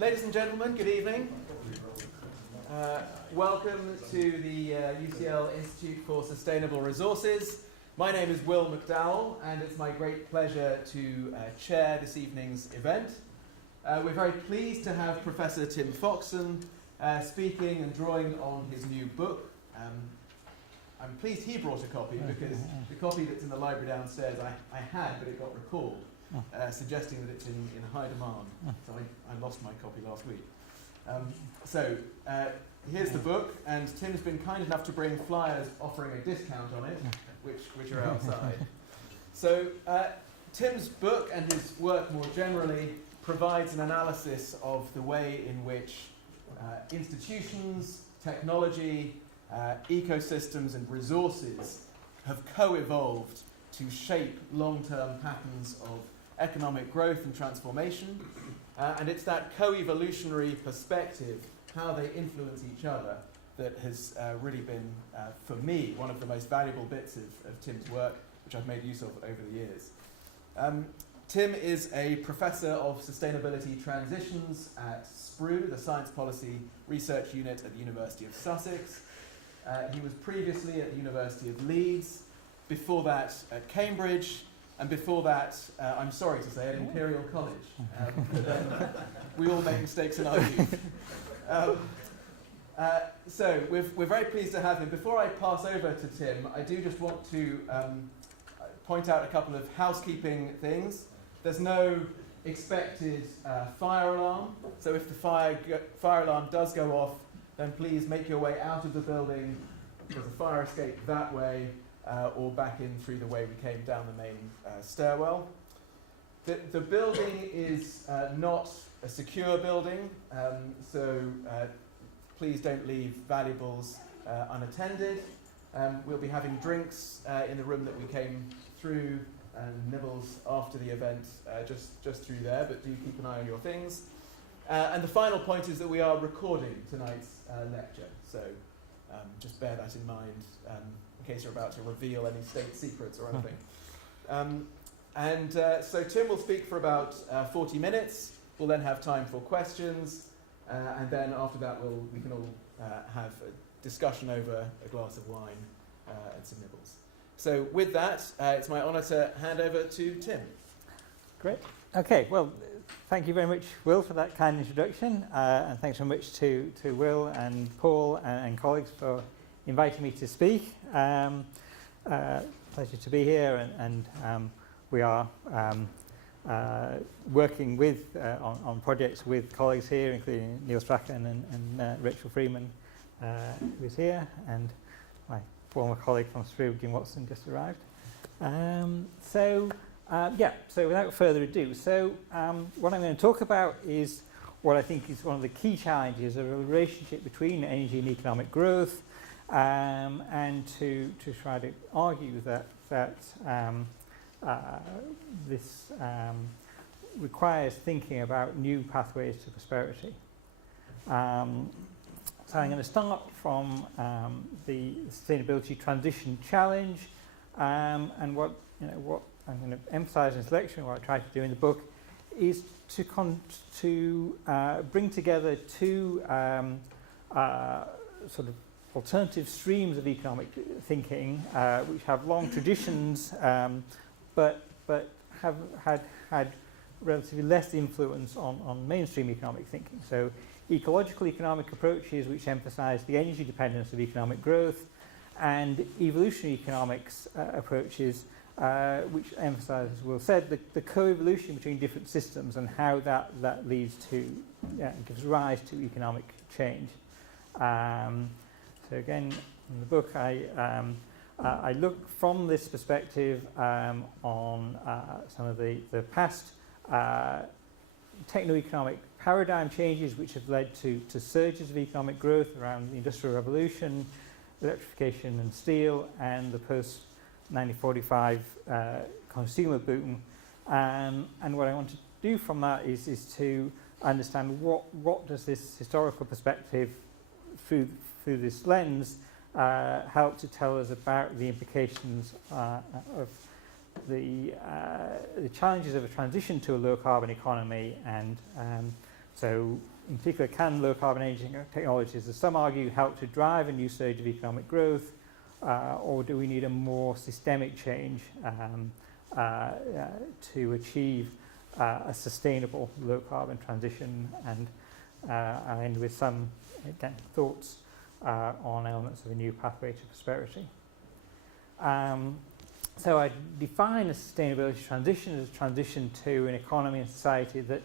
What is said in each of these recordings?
Ladies and gentlemen, good evening. Welcome to the UCL Institute for Sustainable Resources. My name is Will McDowell, and it's my great pleasure to chair this evening's event. We're very pleased to have Professor Tim Foxon speaking and drawing on his new book. I'm pleased he brought a copy because the copy that's in the library downstairs I had, but it got recalled, suggesting that it's in high demand. So I lost my copy last week. Here's the book, and Tim's been kind enough to bring flyers offering a discount on it, which are outside. So Tim's book and his work more generally provides an analysis of the way in which institutions, technology, ecosystems and resources have co-evolved to shape long-term patterns of economic growth and transformation. And it's that co-evolutionary perspective, how they influence each other, that has really been, for me, one of the most valuable bits of Tim's work, which I've made use of over the years. Tim is a Professor of Sustainability Transitions at SPRU, the Science Policy Research Unit at the University of Sussex. He was previously at the University of Leeds, before that at Cambridge, and before that, I'm sorry to say, at Imperial College. But then we all make mistakes in our youth. So we're very pleased to have him. Before I pass over to Tim, I do just want to point out a couple of housekeeping things. There's no expected fire alarm, so if the fire alarm does go off, then please make your way out of the building. There's a fire escape that way, or back in through the way we came down the main stairwell. The building is not a secure building, so please don't leave valuables unattended. We'll be having drinks in the room that we came through, and nibbles after the event, just through there, but do keep an eye on your things. And the final point is that we are recording tonight's lecture, so just bear that in mind in case you're about to reveal any state secrets or anything. So Tim will speak for about 40 minutes. We'll then have time for questions, and then after that we can all have a discussion over a glass of wine and some nibbles. So with that, it's my honour to hand over to Tim. Great. Okay, well, thank you very much, Will, for that kind introduction, and thanks very much to Will and Paul and colleagues for inviting me to speak. Pleasure to be here, and we are working with on projects with colleagues here, including Neil Strachan and Rachel Freeman, who's here, and my former colleague from SPRU, Jim Watson, just arrived. So without further ado, what I'm going to talk about is what I think is one of the key challenges of a relationship between energy and economic growth, and to try to argue that this requires thinking about new pathways to prosperity. So I'm going to start from the sustainability transition challenge, and what I'm going to emphasise in this lecture, and what I try to do in the book, is to bring together two sort of alternative streams of economic thinking, which have long traditions, but have had relatively less influence on mainstream economic thinking. So ecological economic approaches, which emphasise the energy dependence of economic growth, and evolutionary economics approaches, which emphasise, as Will said, the co-evolution between different systems and how that leads to, gives rise to economic change. So again, in the book, I look from this perspective on some of the past techno-economic paradigm changes which have led to surges of economic growth around the Industrial Revolution, electrification and steel, and the post-1945 consumer boom. And what I want to do from that is to understand what does this historical perspective through this lens help to tell us about the implications of the challenges of a transition to a low carbon economy, and so in particular, can low carbon energy technologies, as some argue, help to drive a new surge of economic growth, or do we need a more systemic change to achieve a sustainable low carbon transition? And I'll end with some, again, thoughts on elements of a new pathway to prosperity. So I define a sustainability transition as a transition to an economy and society that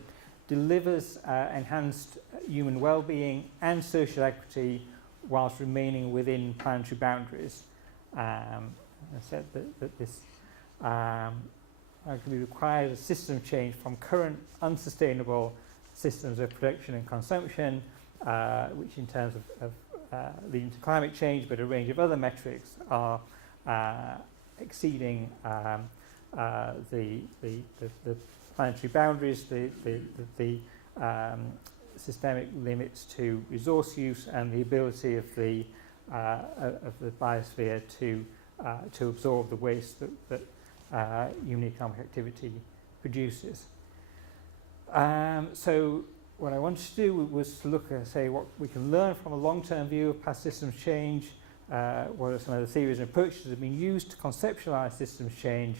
delivers enhanced human well-being and social equity whilst remaining within planetary boundaries. I said that this arguably requires a system change from current unsustainable systems of production and consumption, which in terms of leading to climate change, but a range of other metrics are exceeding the planetary boundaries, the systemic limits to resource use, and the ability of the biosphere to absorb the waste that human economic activity produces. So what I wanted to do was to look at, say, what we can learn from a long-term view of past systems change, what are some of the theories and approaches that have been used to conceptualize systems change,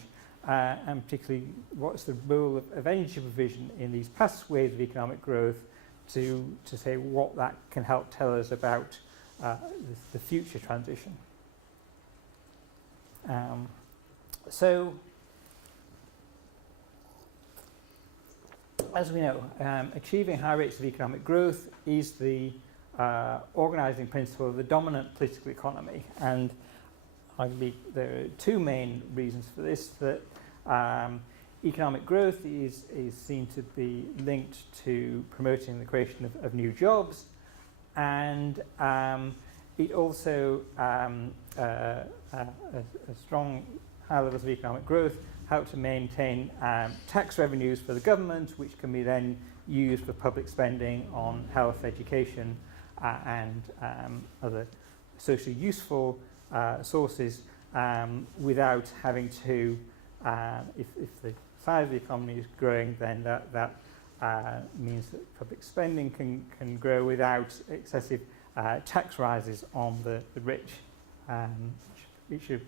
and particularly what's the role of energy provision in these past waves of economic growth, to say what that can help tell us about the future transition. So, as we know, achieving high rates of economic growth is the organizing principle of the dominant political economy, and I believe there are two main reasons for this. That economic growth is seen to be linked to promoting the creation of new jobs, and it also a strong high levels of economic growth help to maintain tax revenues for the government, which can be then used for public spending on health, education, and other socially useful sources, without having to, if the size of the economy is growing, then that means that public spending can grow without excessive tax rises on the rich, which are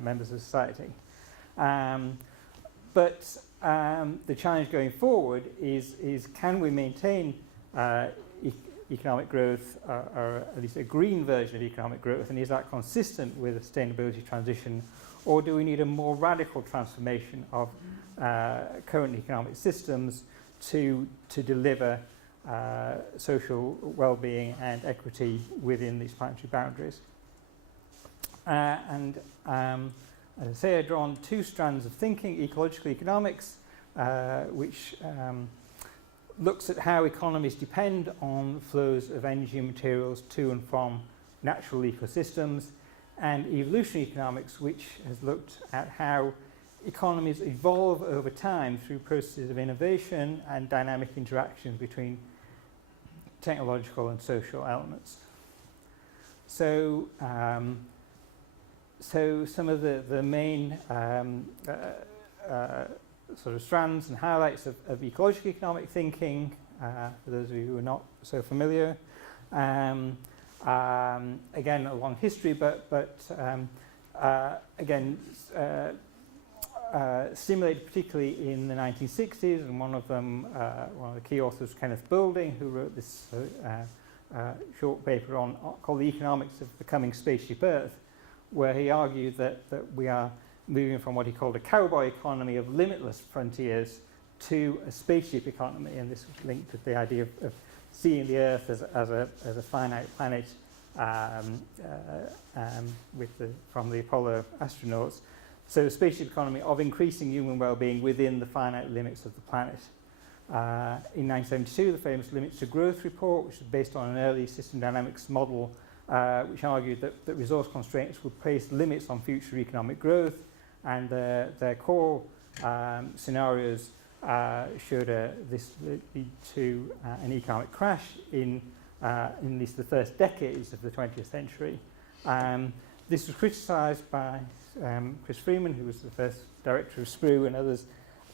members of society. But the challenge going forward is can we maintain economic growth, or at least a green version of economic growth, and is that consistent with a sustainability transition, or do we need a more radical transformation of current economic systems to deliver social well-being and equity within these planetary boundaries? As I say, I've drawn two strands of thinking: ecological economics, which looks at how economies depend on flows of energy and materials to and from natural ecosystems, and evolutionary economics, which has looked at how economies evolve over time through processes of innovation and dynamic interactions between technological and social elements. So, some of the main sort of strands and highlights of ecological economic thinking, for those of you who are not so familiar. Again, a long history, but again, stimulated particularly in the 1960s, and one of the key authors, Kenneth Boulding, who wrote this short paper called The Economics of the Coming Spaceship Earth, where he argued that we are moving from what he called a cowboy economy of limitless frontiers to a spaceship economy, and this was linked with the idea of seeing the Earth as a finite planet from the Apollo astronauts. So a spaceship economy of increasing human well-being within the finite limits of the planet. In 1972, the famous Limits to Growth report, which was based on an early system dynamics model, which argued that resource constraints would place limits on future economic growth, and their core scenarios showed this lead to an economic crash in at least the first decades of the 20th century. This was criticised by Chris Freeman, who was the first director of SPRU, and others,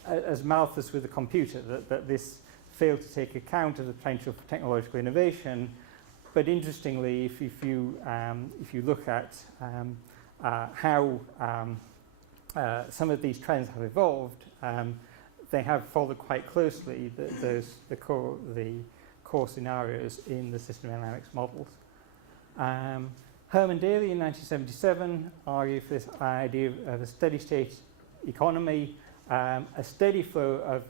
as malthus with the computer, that this failed to take account of the potential for technological innovation. But interestingly, if you look at how some of these trends have evolved, they have followed quite closely the core scenarios in the system dynamics models. Herman Daly in 1977 argued for this idea of a steady state economy, a steady flow of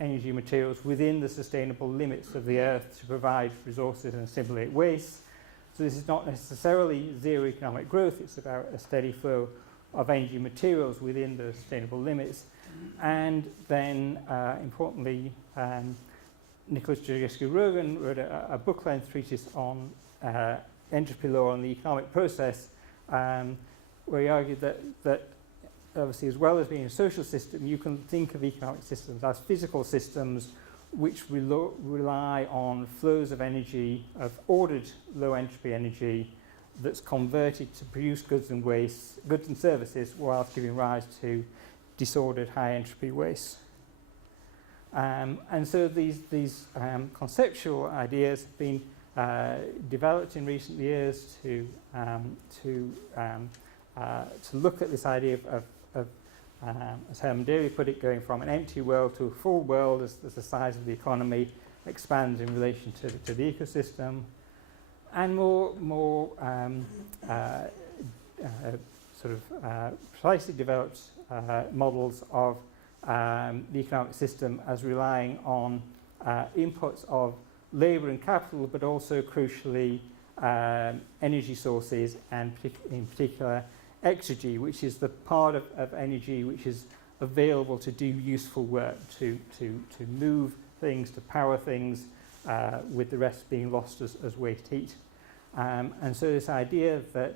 energy materials within the sustainable limits of the Earth to provide resources and assimilate waste. So this is not necessarily zero economic growth, it's about a steady flow of energy materials within the sustainable limits. And then, importantly, Nicholas Rogan wrote a book-length treatise on entropy law and the economic process, where he argued that obviously, as well as being a social system, you can think of economic systems as physical systems which rely on flows of energy, of ordered low entropy energy that's converted to produce goods and services, whilst giving rise to disordered high entropy waste. And so these conceptual ideas have been developed in recent years to look at this idea of as Herman Daly put it, going from an empty world to a full world as the size of the economy expands in relation to the ecosystem, and more precisely developed models of the economic system as relying on inputs of labour and capital, but also crucially energy sources, and in particular exergy, which is the part of energy which is available to do useful work, to move things, to power things, with the rest being lost as waste heat. And so this idea that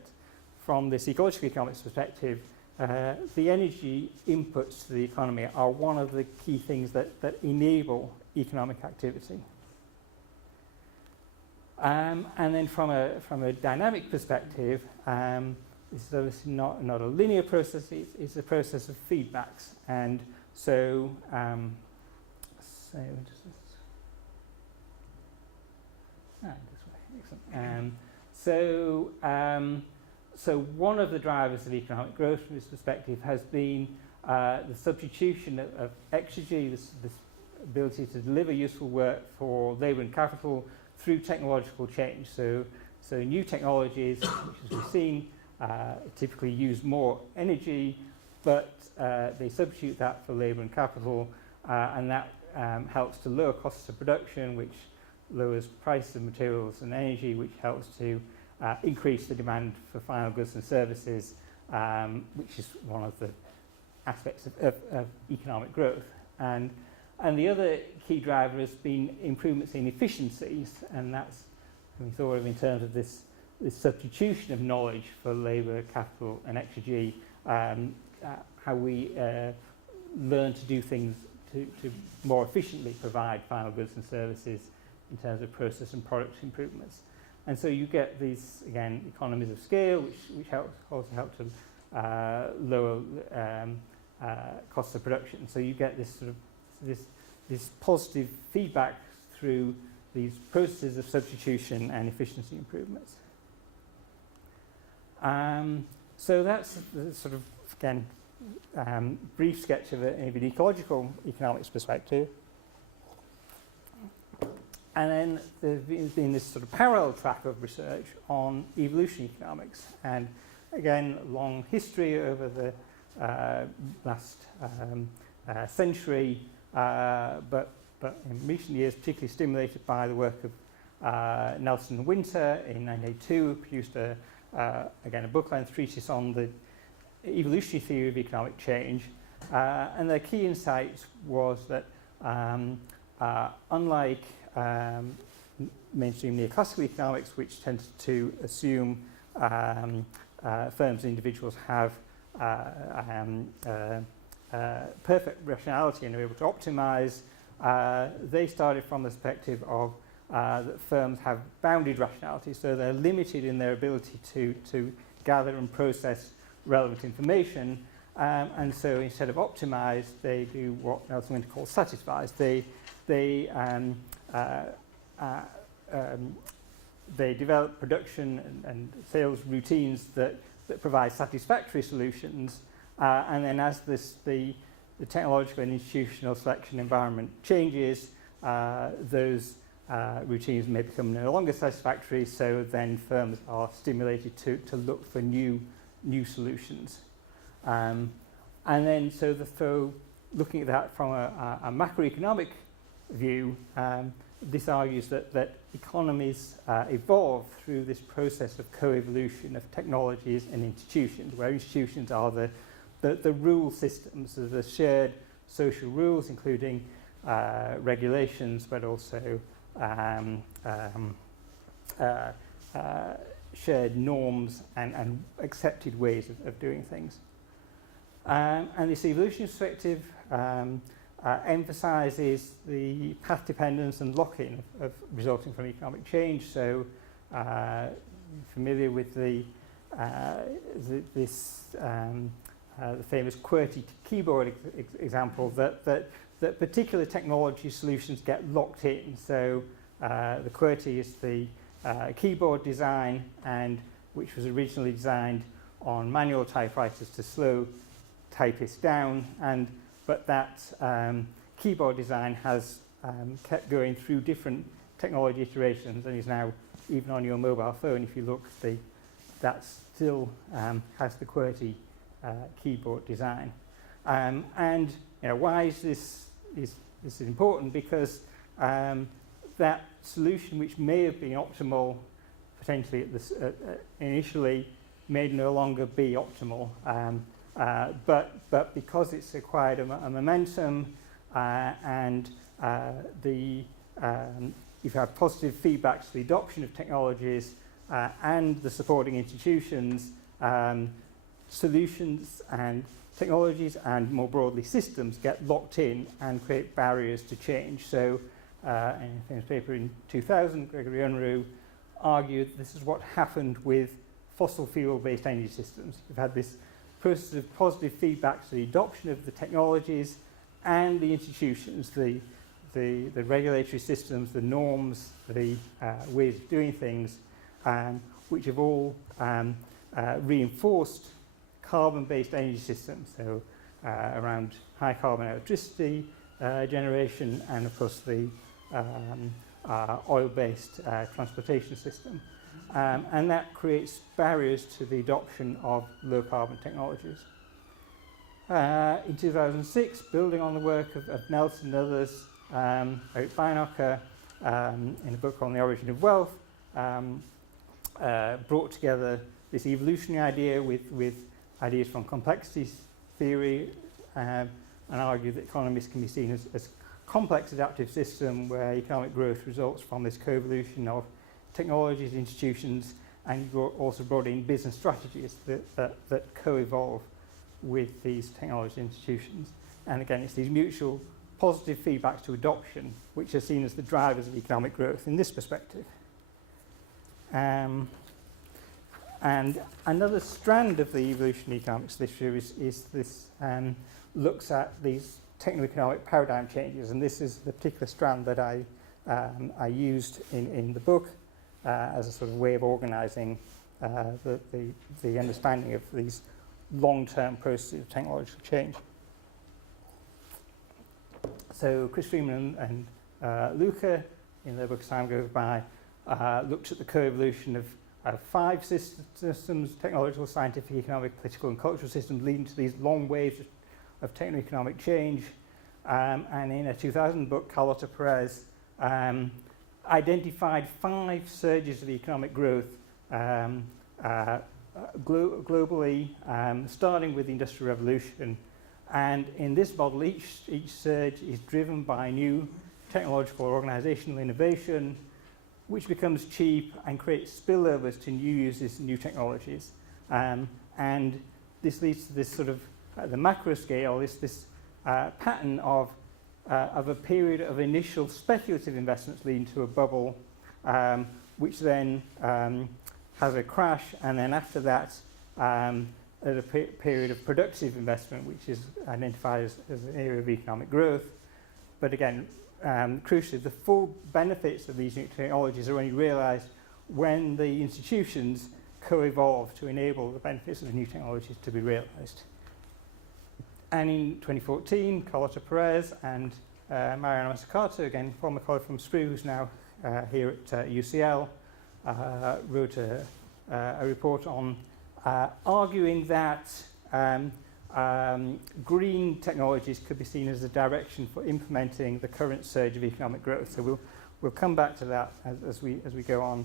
from this ecological economics perspective, the energy inputs to the economy are one of the key things that enable economic activity. And then from a dynamic perspective, this is obviously not a linear process, it's a process of feedbacks. And so, so one of the drivers of economic growth from this perspective has been the substitution of exergy, this ability to deliver useful work for labour and capital through technological change. So new technologies, which as we've seen, typically use more energy, but they substitute that for labour and capital, and that helps to lower costs of production, which lowers prices of materials and energy, which helps to increase the demand for final goods and services, which is one of the aspects of economic growth. And the other key driver has been improvements in efficiencies, and that's we thought of in terms of this substitution of knowledge for labour, capital and exergy, how we learn to do things to more efficiently provide final goods and services in terms of process and product improvements. And so you get these, again, economies of scale, which also help to lower costs of production. So you get this sort of this positive feedback through these processes of substitution and efficiency improvements. So that's the sort of, again, brief sketch of an ecological economics perspective. And then there's been this sort of parallel track of research on evolutionary economics. And again, long history over the last century, but in recent years, particularly stimulated by the work of Nelson and Winter in 1982, who produced again, a book-length treatise on the evolutionary theory of economic change. And their key insight was that unlike mainstream neoclassical economics, which tends to assume firms and individuals have perfect rationality and are able to optimize, they started from the perspective of that firms have bounded rationality, so they're limited in their ability to gather and process relevant information, and so instead of optimize, they do what Nelson Winter calls satisfies. They they they develop production and sales routines that provide satisfactory solutions, and then as the technological and institutional selection environment changes, those routines may become no longer satisfactory, so then firms are stimulated to look for new solutions. And then so looking at that from a macroeconomic view, this argues that economies evolve through this process of co-evolution of technologies and institutions, where institutions are the rule systems, so the shared social rules, including regulations, but also shared norms and accepted ways of doing things. And this evolutionary perspective emphasizes the path dependence and lock-in of resulting from economic change. So, familiar with the famous QWERTY keyboard example, that particular technology solutions get locked in. So, the QWERTY is the keyboard design, and which was originally designed on manual typewriters to slow typists down, but that keyboard design has kept going through different technology iterations and is now even on your mobile phone. If you look, that still has the QWERTY keyboard design. And why is this is important? Because that solution, which may have been optimal potentially initially, may no longer be optimal. But because it's acquired a momentum and you've had positive feedback to the adoption of technologies and the supporting institutions, solutions and technologies and more broadly systems get locked in and create barriers to change. So in a famous paper in 2000, Gregory Unruh argued this is what happened with fossil fuel-based energy systems. You've had this process of positive feedback to the adoption of the technologies and the institutions, the regulatory systems, the norms, the ways of doing things, which have all reinforced carbon-based energy systems, so around high carbon electricity generation, and of course the oil-based transportation system. And that creates barriers to the adoption of low-carbon technologies. In 2006, building on the work of Nelson and others, Eric Beinocker, in a book on the origin of wealth, brought together this evolutionary idea with ideas from complexity theory, and argued that economies can be seen as complex adaptive system where economic growth results from this co-evolution of technologies, institutions, and also brought in business strategies that co-evolve with these technology institutions. And again, it's these mutual positive feedbacks to adoption which are seen as the drivers of economic growth in this perspective. And another strand of the evolutionary economics literature is this looks at these techno-economic paradigm changes, and this is the particular strand that I used in the book as a sort of way of organising the understanding of these long-term processes of technological change. So Chris Freeman and Luca, in their book As Time Goes By, looked at the co-evolution of 5 systems: technological, scientific, economic, political and cultural systems, leading to these long waves of techno-economic change. And in a 2000 book, Carlota Perez identified 5 surges of economic growth globally, starting with the Industrial Revolution. And in this model, each surge is driven by new technological or organizational innovation, which becomes cheap and creates spillovers to new uses, new technologies. And this leads to this sort of, at the macro scale, this pattern of a period of initial speculative investments leading to a bubble, which then has a crash, and then after that, at a period of productive investment, which is identified as an area of economic growth. But again, crucially, the full benefits of these new technologies are only realised when the institutions co-evolve to enable the benefits of the new technologies to be realised. And in 2014, Carlota Perez and Mariana Mazzucato, again, former colleague from SPRU, who's now here at UCL, wrote a report on arguing that green technologies could be seen as a direction for implementing the current surge of economic growth. So we'll come back to that as we go on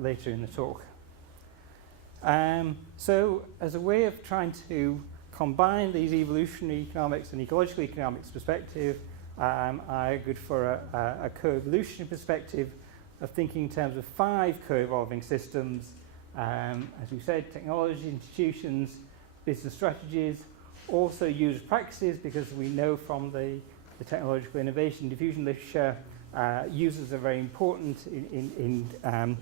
later in the talk. So as a way of trying to combine these evolutionary economics and ecological economics perspective, I argued for a co-evolutionary perspective of thinking in terms of 5 co-evolving systems. As we said, technology, institutions, business strategies, also user practices, because we know from the technological innovation diffusion literature, users are very important in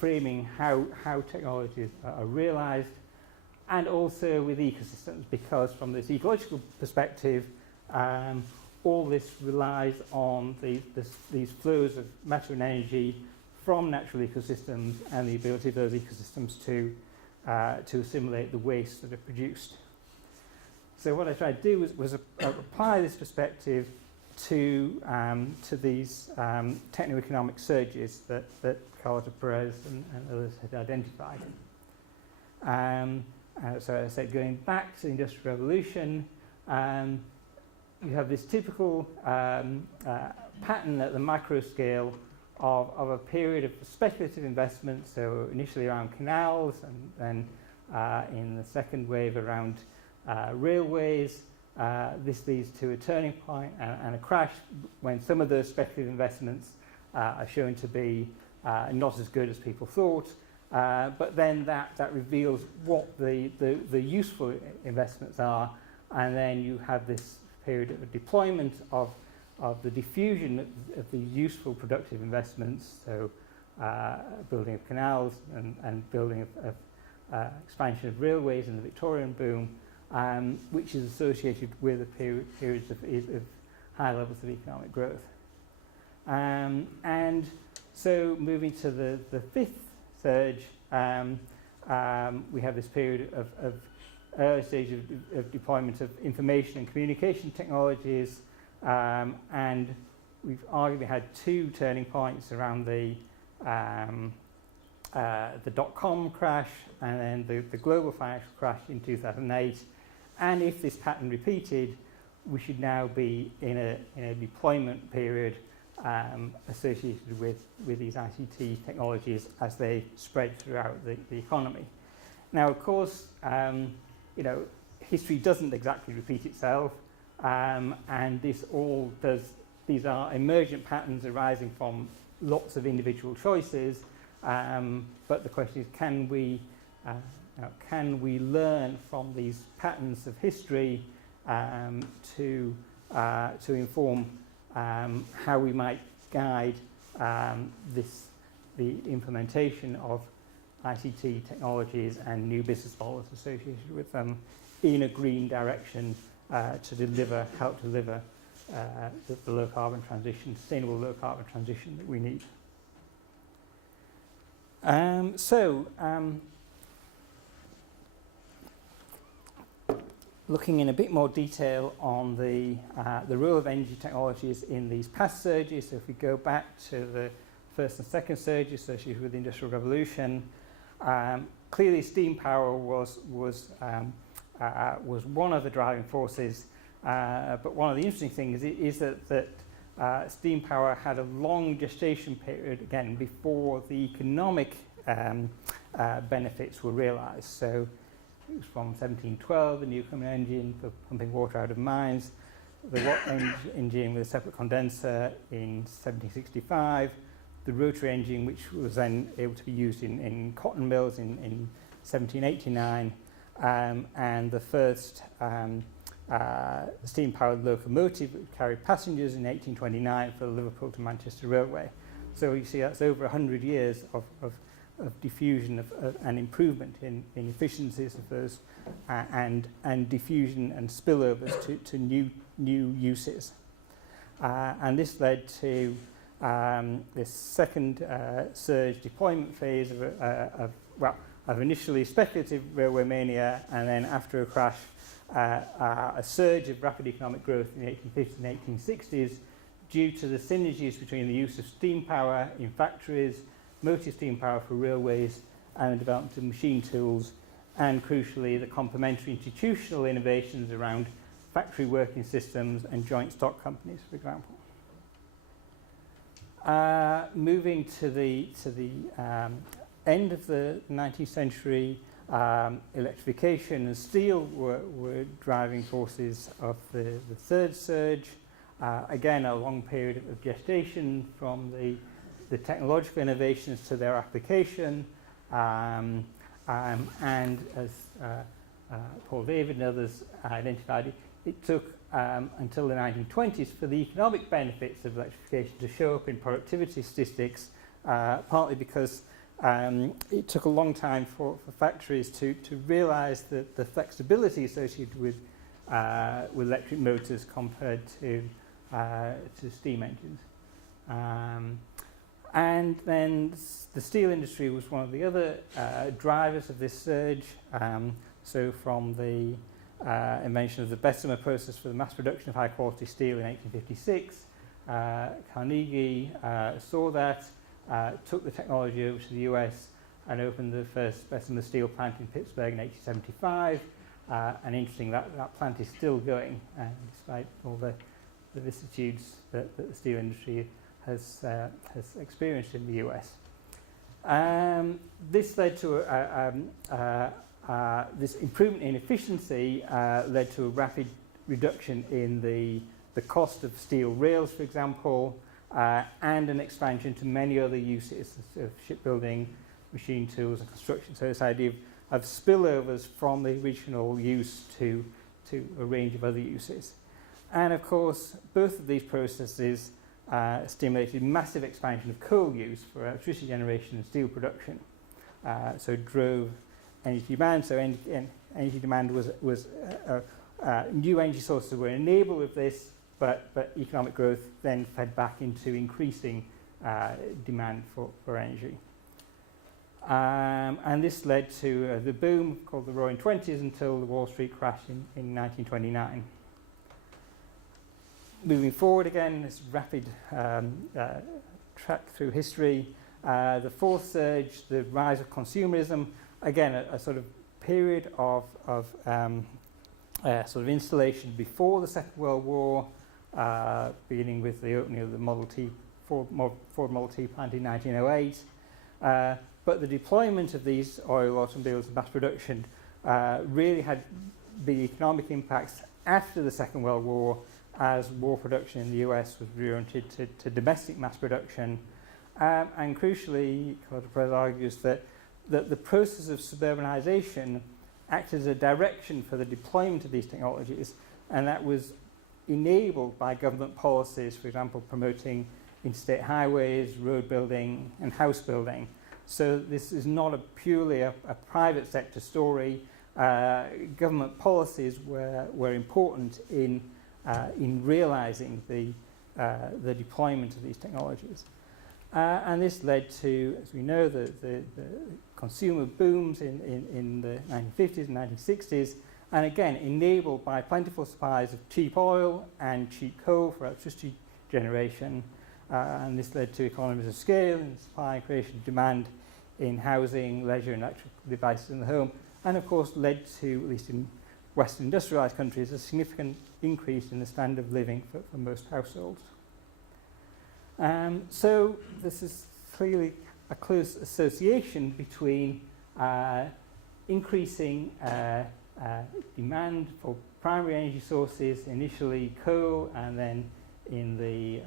framing how technologies are realized, and also with ecosystems, because from this ecological perspective, all this relies on these flows of matter and energy from natural ecosystems and the ability of those ecosystems to assimilate the waste that are produced. So what I tried to do was apply this perspective to these techno-economic surges that Carlota Perez and others had identified. So as I said, going back to the Industrial Revolution, you have this typical pattern at the macro scale of a period of speculative investment, so initially around canals, and then in the second wave around railways. This leads to a turning point and a crash when some of those speculative investments are shown to be not as good as people thought, but then that reveals what the useful investments are, and then you have this period of deployment of the diffusion of the useful productive investments, so building of canals and building of expansion of railways in the Victorian boom, which is associated with a periods of high levels of economic growth. And so moving to the 5th surge, we have this period of early stage of deployment of information and communication technologies, and we've arguably had 2 turning points around the dot-com crash and then the global financial crash in 2008. And if this pattern repeated, we should now be in a deployment period associated with these ICT technologies as they spread throughout the economy. Now, of course, history doesn't exactly repeat itself, and these are emergent patterns arising from lots of individual choices, but the question is, can we learn from these patterns of history to inform how we might guide the implementation of ICT technologies and new business models associated with them in a green direction to help deliver the low carbon transition, sustainable low carbon transition that we need. Looking in a bit more detail on the role of energy technologies in these past surges, so if we go back to the 1st and 2nd surges associated with the Industrial Revolution, clearly steam power was one of the driving forces, but one of the interesting things is that steam power had a long gestation period, again, before the economic benefits were realised. So it was from 1712, the Newcomen engine for pumping water out of mines, the Watt engine with a separate condenser in 1765, the rotary engine, which was then able to be used in cotton mills in 1789, and the first steam-powered locomotive that carried passengers in 1829 for the Liverpool to Manchester Railway. So you see that's over 100 years of diffusion and improvement in efficiencies of those, and diffusion and spillovers to new uses. And this led to this second surge deployment phase of initially speculative railway mania, and then after a crash, a surge of rapid economic growth in the 1850s and 1860s due to the synergies between the use of steam power in factories, motor steam power for railways, and the development of machine tools, and crucially the complementary institutional innovations around factory working systems and joint stock companies, for example. Moving to the end of the 19th century, electrification and steel were driving forces of the third surge. Again, a long period of gestation from the technological innovations to their application. And as Paul David and others identified, it took until the 1920s for the economic benefits of electrification to show up in productivity statistics, partly because it took a long time for factories to realise the flexibility associated with electric motors compared to steam engines. And then the steel industry was one of the other drivers of this surge. So from the invention of the Bessemer process for the mass production of high quality steel in 1856, Carnegie saw that, took the technology over to the US and opened the first Bessemer steel plant in Pittsburgh in 1875. And interesting, that plant is still going, despite all the vicissitudes that the steel industry has experienced in the US. This led to this improvement in efficiency led to a rapid reduction in the cost of steel rails, for example, and an expansion to many other uses of shipbuilding, machine tools, and construction. So this idea of spillovers from the original use to a range of other uses. And of course, both of these processes stimulated massive expansion of coal use for electricity generation and steel production. So it drove energy demand. So energy demand was new energy sources were enabled with this, but economic growth then fed back into increasing demand for energy. And this led to the boom called the Roaring Twenties until the Wall Street crash in 1929. Moving forward again, this rapid track through history, the fourth surge, the rise of consumerism, again a sort of period of sort of installation before the Second World War, beginning with the opening of the Ford Model T plant in 1908. But the deployment of these oil automobiles in mass production really had big economic impacts after the Second World War, as war production in the US was reoriented to domestic mass production. And crucially, Ecological argues that the process of suburbanization acted as a direction for the deployment of these technologies, and that was enabled by government policies, for example, promoting interstate highways, road building, and house building. So this is not purely a private sector story. Government policies were important in realizing the deployment of these technologies. And this led to, as we know, the consumer booms in the 1950s and 1960s, and again enabled by plentiful supplies of cheap oil and cheap coal for electricity generation. And this led to economies of scale in supply and creation of demand in housing, leisure, and electrical devices in the home, and of course led to, at least in Western industrialized countries, a significant increase in the standard of living for most households. So this is clearly a close association between increasing demand for primary energy sources, initially coal, and then in the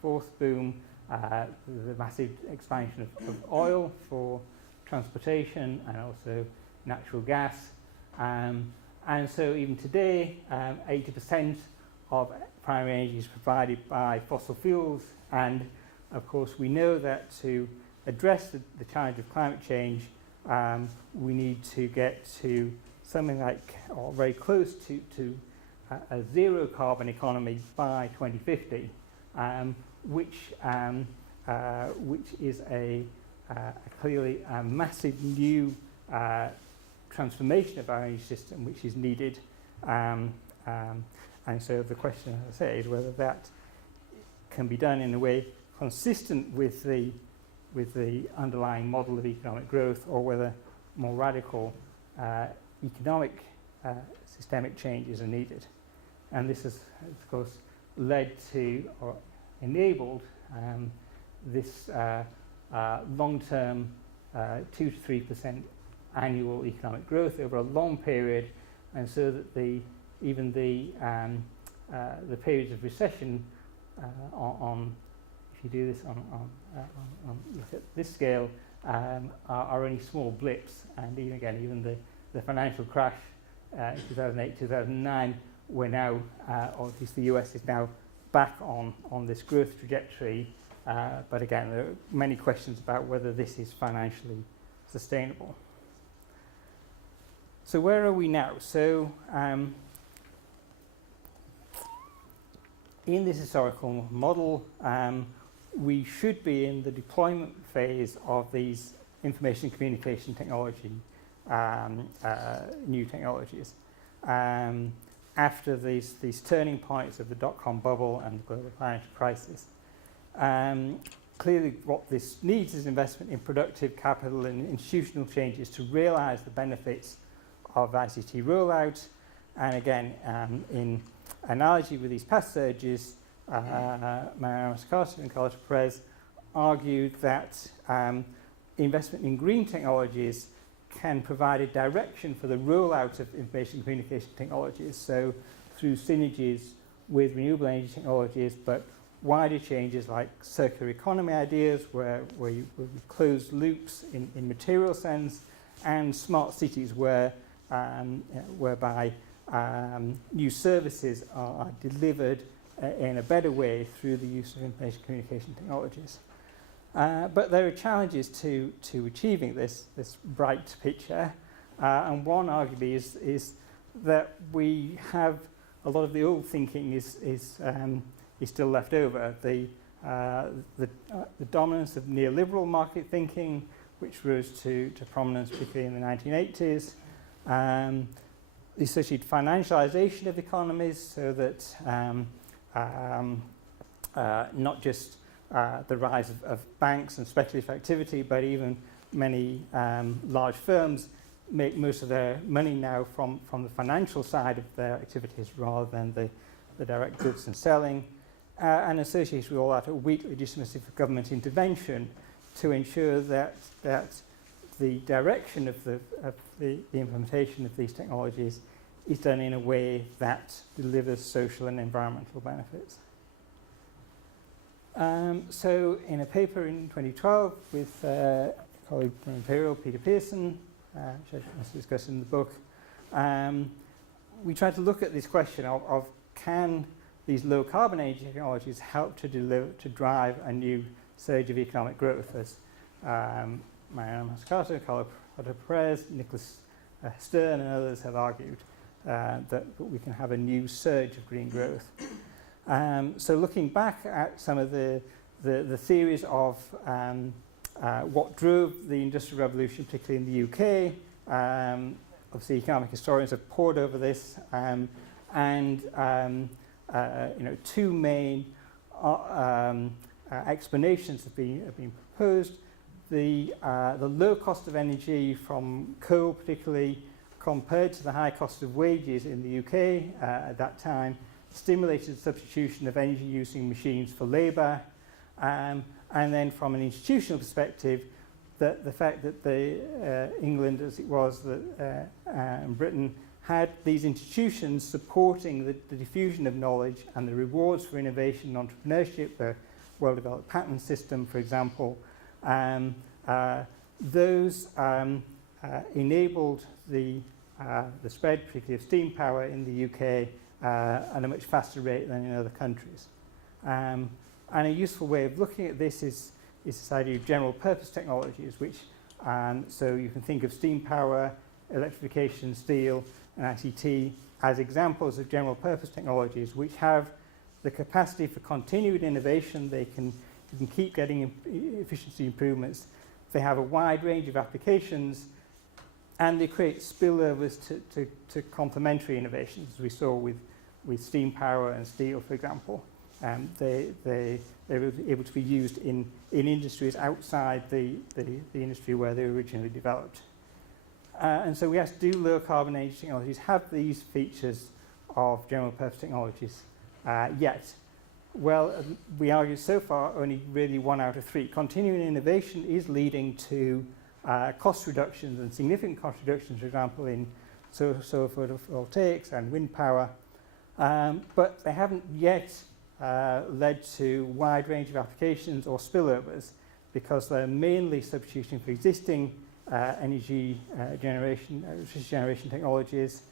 fourth boom, the massive expansion of oil for transportation and also natural gas. And so even today, 80% of primary energy is provided by fossil fuels, and of course we know that to address the challenge of climate change, we need to get to something like, or very close to a zero carbon economy by 2050, which is a clearly a massive new transformation of our energy system, which is needed. And so the question, as I say, is whether that can be done in a way consistent with the underlying model of economic growth, or whether more radical economic systemic changes are needed. And this has, of course, led to or enabled this long-term 2 to 3% annual economic growth over a long period, and so that even the periods of recession if you do this on look at this scale, are only small blips. And even the financial crash 2008, 2009, we're now, or at least the US is now back on this growth trajectory. But again, there are many questions about whether this is financially sustainable. So where are we now? So in this historical model, we should be in the deployment phase of these information communication technology, new technologies. After these turning points of the dot-com bubble and the global financial crisis. Clearly what this needs is investment in productive capital and institutional changes to realize the benefits of ICT rollout. And again, in analogy with these past surges, Mariana Mazzucato and Carlos Perez argued that investment in green technologies can provide a direction for the rollout of information communication technologies, so through synergies with renewable energy technologies, but wider changes like circular economy ideas where you close loops in material sense, and smart cities whereby new services are delivered in a better way through the use of information communication technologies. But there are challenges to achieving this bright picture, and one arguably is that we have a lot of the old thinking is still left over. The dominance of neoliberal market thinking, which rose to prominence particularly in the 1980s, the associated financialization of economies, so that not just the rise of banks and speculative activity, but even many large firms make most of their money now from the financial side of their activities rather than the direct goods and selling, and associated with all that a weak legitimacy for government intervention to ensure that the direction of the implementation of these technologies is done in a way that delivers social and environmental benefits. So in a paper in 2012 with a colleague from Imperial, Peter Pearson, which I discussed in the book, we tried to look at this question of can these low carbon energy technologies help to drive a new surge of economic growth, as Mariana Mazzucato, Carlos Perez, Nicholas Stern and others have argued that we can have a new surge of green growth. So looking back at some of the theories of what drove the Industrial Revolution, particularly in the UK, obviously economic historians have pored over this, and two main explanations have been proposed. The low cost of energy from coal, particularly compared to the high cost of wages in the UK at that time, stimulated the substitution of energy-using machines for labour, and then from an institutional perspective, the fact that England, as it was, and Britain had these institutions supporting the diffusion of knowledge and the rewards for innovation and entrepreneurship, the well-developed patent system, for example, those enabled the spread, particularly of steam power in the UK, at a much faster rate than in other countries. And a useful way of looking at this is this idea of general purpose technologies, which, so you can think of steam power, electrification, steel, and ICT as examples of general purpose technologies which have the capacity for continued innovation. They can keep getting efficiency improvements. They have a wide range of applications, and they create spillovers to complementary innovations, as we saw with steam power and steel, for example. They're able to be used in industries outside the industry where they were originally developed. And so we asked, do low carbon energy technologies have these features of general purpose technologies yet? Well, we argue so far only really 1 out of 3. Continuing innovation is leading to cost reductions and significant cost reductions, for example, in solar photovoltaics and wind power. But they haven't yet led to a wide range of applications or spillovers, because they're mainly substituting for existing energy generation technologies.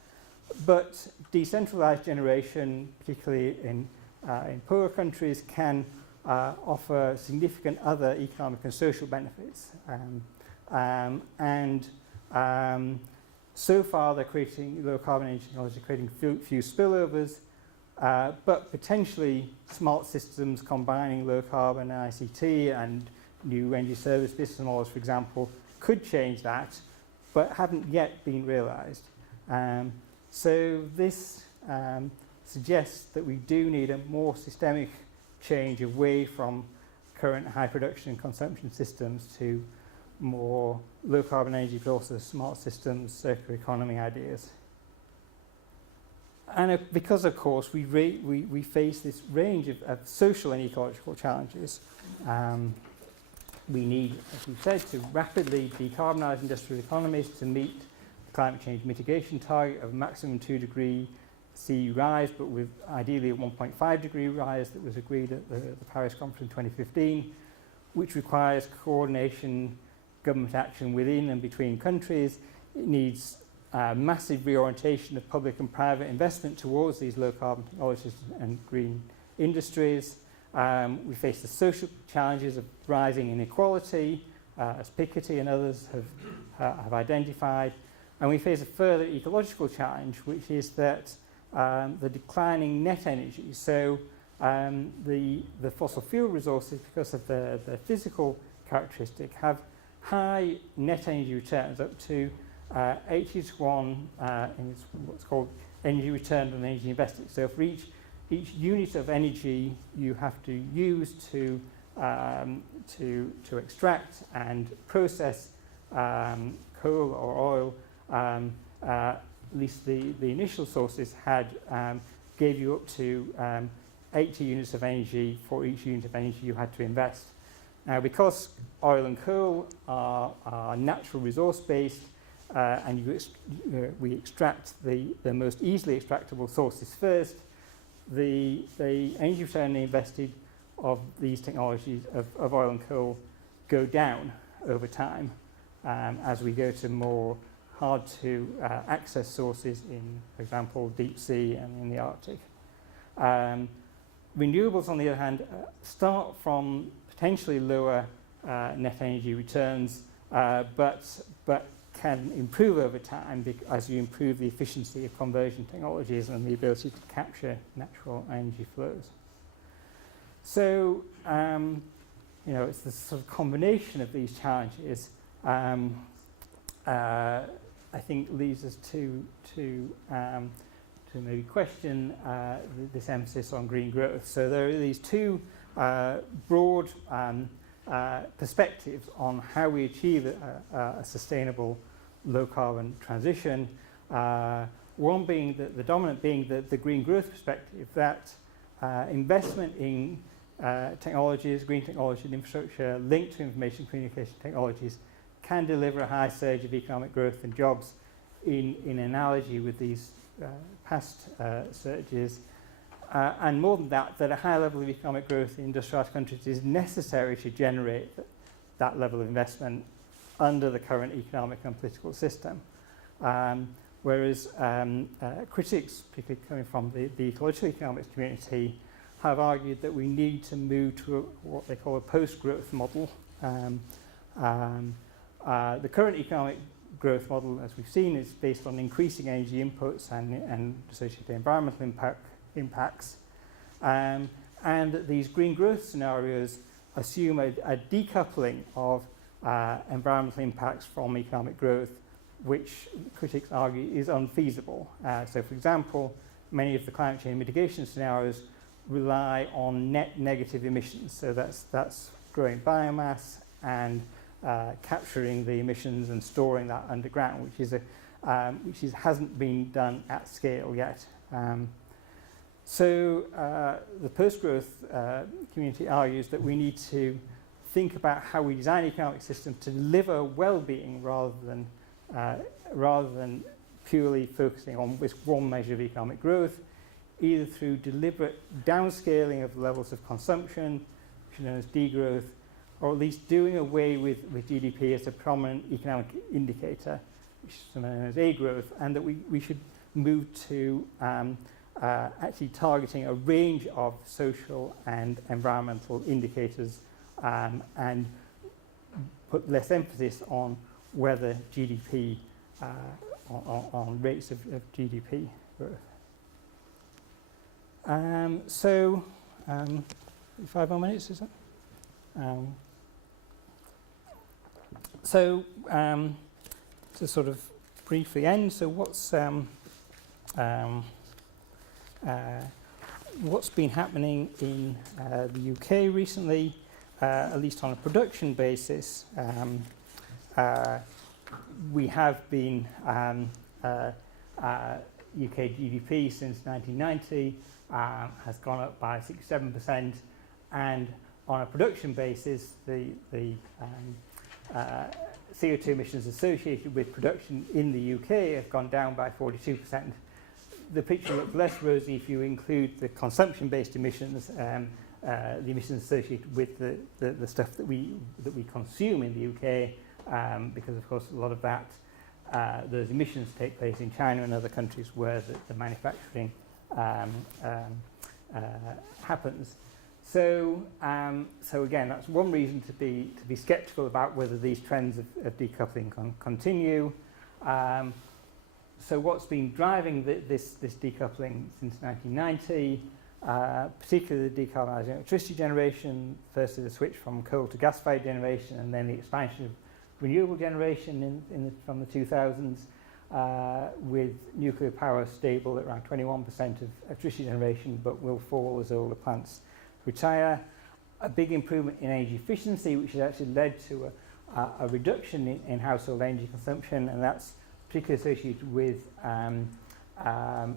But decentralized generation, particularly in poorer countries, can offer significant other economic and social benefits. So far, they're creating low carbon energy technology, creating few spillovers, but potentially smart systems combining low carbon and ICT and new energy service business models, for example, could change that, but haven't yet been realized. So this suggests that we do need a more systemic change away from current high production and consumption systems to more low carbon energy, but also smart systems, circular economy ideas. And because, of course, we face this range of social and ecological challenges. We need, as we've said, to rapidly decarbonise industrial economies to meet the climate change mitigation target of maximum 2 degree C rise, but with ideally a 1.5 degree rise that was agreed at the Paris conference in 2015, which requires coordination, government action within and between countries. It needs massive reorientation of public and private investment towards these low carbon technologies and green industries. We face the social challenges of rising inequality, as Piketty and others have identified. And we face a further ecological challenge, which is that the declining net energy. So the fossil fuel resources, because of their physical characteristic, have high net energy returns, up to 80 to 1 in what's called energy return on energy invested. So for each unit of energy you have to use to extract and process coal or oil, at least the initial sources gave you up to 80 units of energy for each unit of energy you had to invest. Now, because oil and coal are natural resource based, and we extract the most easily extractable sources first, the energy return invested of these technologies of oil and coal go down over time as we go to more hard to access sources in, for example, deep sea and in the Arctic. Renewables, on the other hand, start from potentially lower net energy returns, but can improve over time as you improve the efficiency of conversion technologies and the ability to capture natural energy flows. So, it's the sort of combination of these challenges I think leads us to maybe question this emphasis on green growth. So there are these two broad perspectives on how we achieve a sustainable low-carbon transition. One being the dominant being the green growth perspective, that investment in technologies, green technology and infrastructure linked to information communication technologies can deliver a high surge of economic growth and jobs in analogy with these past surges. And more than that a high level of economic growth in industrialized countries is necessary to generate that level of investment under the current economic and political system. Whereas critics, particularly coming from the ecological economics community, have argued that we need to move to what they call a post-growth model. The current economic growth model, as we've seen, is based on increasing energy inputs and associated environmental impacts. And that these green growth scenarios assume a decoupling of environmental impacts from economic growth, which critics argue is unfeasible. So, for example, many of the climate change mitigation scenarios rely on net negative emissions. So that's growing biomass and capturing the emissions and storing that underground, which hasn't been done at scale yet. So the post-growth community argues that we need to think about how we design economic systems to deliver well-being rather than purely focusing on this one measure of economic growth, either through deliberate downscaling of levels of consumption, which is known as degrowth, or at least doing away with GDP as a prominent economic indicator, which is known as A growth, and that we should move to actually targeting a range of social and environmental indicators and put less emphasis on whether GDP, on rates of GDP growth. 5 more minutes, is that? To sort of briefly end, so what's been happening in the UK recently, at least on a production basis? We have been UK GDP since 1990 has gone up by 67%, and on a production basis, the CO2 emissions associated with production in the UK have gone down by 42%. The picture looks less rosy if you include the consumption-based emissions, the emissions associated with the stuff that we consume in the UK, because of course a lot of that those emissions take place in China and other countries where the manufacturing happens. So again, that's one reason to be sceptical about whether these trends of decoupling can continue. So what's been driving this decoupling since 1990, particularly the decarbonising electricity generation, firstly the switch from coal to gas-fired generation, and then the expansion of renewable generation from the 2000s, with nuclear power stable at around 21% of electricity generation, but will fall as older plants retire. A big improvement in energy efficiency, which has actually led to a reduction in household energy consumption, and that's particularly associated with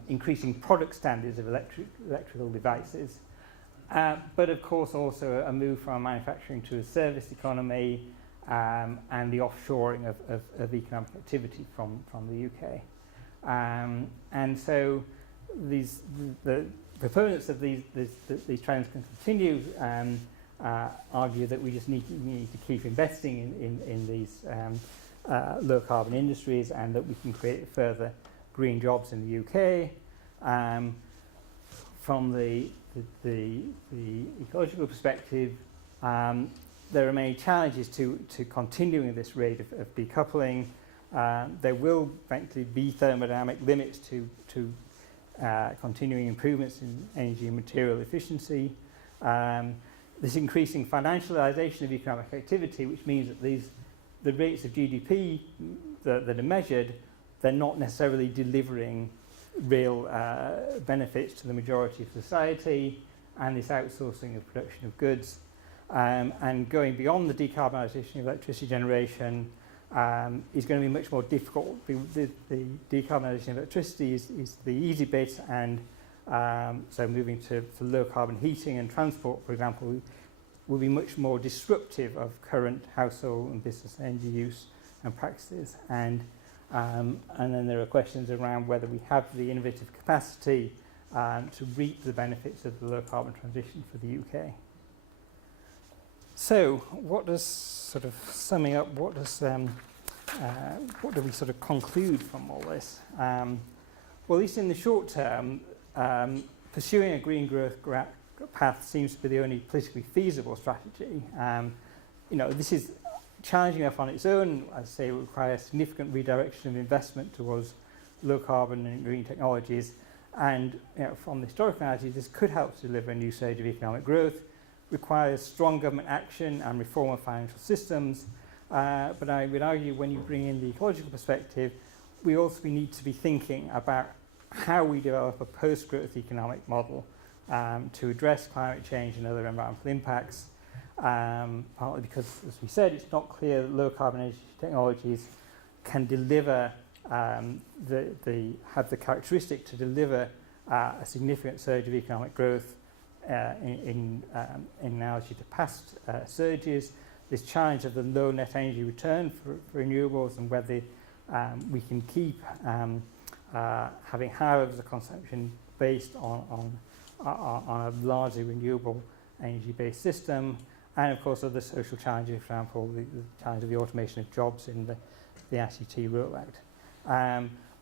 increasing product standards of electrical devices. But of course also a move from manufacturing to a service economy, and the offshoring of economic activity from the UK. And so the proponents of these trends can continue, argue that we just need to keep investing in these low carbon industries, and that we can create further green jobs in the UK. From the ecological perspective, there are many challenges to continuing this rate of decoupling. There will eventually be thermodynamic limits to continuing improvements in energy and material efficiency. This increasing financialisation of economic activity, which means that the rates of GDP that are measured, they're not necessarily delivering real benefits to the majority of society, and this outsourcing of production of goods. And going beyond the decarbonisation of electricity generation is going to be much more difficult. The decarbonisation of electricity is the easy bit, and so moving to low carbon heating and transport, for example, will be much more disruptive of current household and business energy use and practices. And then there are questions around whether we have the innovative capacity to reap the benefits of the low carbon transition for the UK. So, what does sort of summing up? What do we sort of conclude from all this? Well, at least in the short term, pursuing a green growth path seems to be the only politically feasible strategy. This is challenging enough on its own. As I say, it requires significant redirection of investment towards low carbon and green technologies. And from the historical analysis, this could help to deliver a new surge of economic growth, requires strong government action and reform of financial systems. But I would argue when you bring in the ecological perspective, we also need to be thinking about how we develop a post-growth economic model to address climate change and other environmental impacts. Partly because, as we said, it's not clear that low carbon energy technologies can deliver have the characteristic to deliver a significant surge of economic growth in analogy to past surges. This challenge of the low net energy return for renewables and whether we can keep having high levels of consumption based on a largely renewable energy-based system, and of course other social challenges, for example, the challenge of the automation of jobs in the ICT rollout.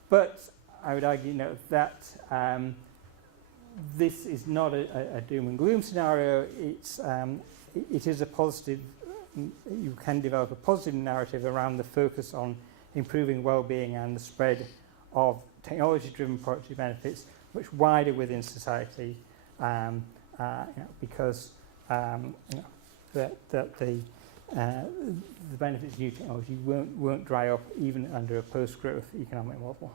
But I would argue that this is not a doom and gloom scenario. It is a positive. You can develop a positive narrative around the focus on improving well-being and the spread of technology-driven productive benefits much wider within society, because that the benefits of new technology won't dry up even under a post-growth economic model.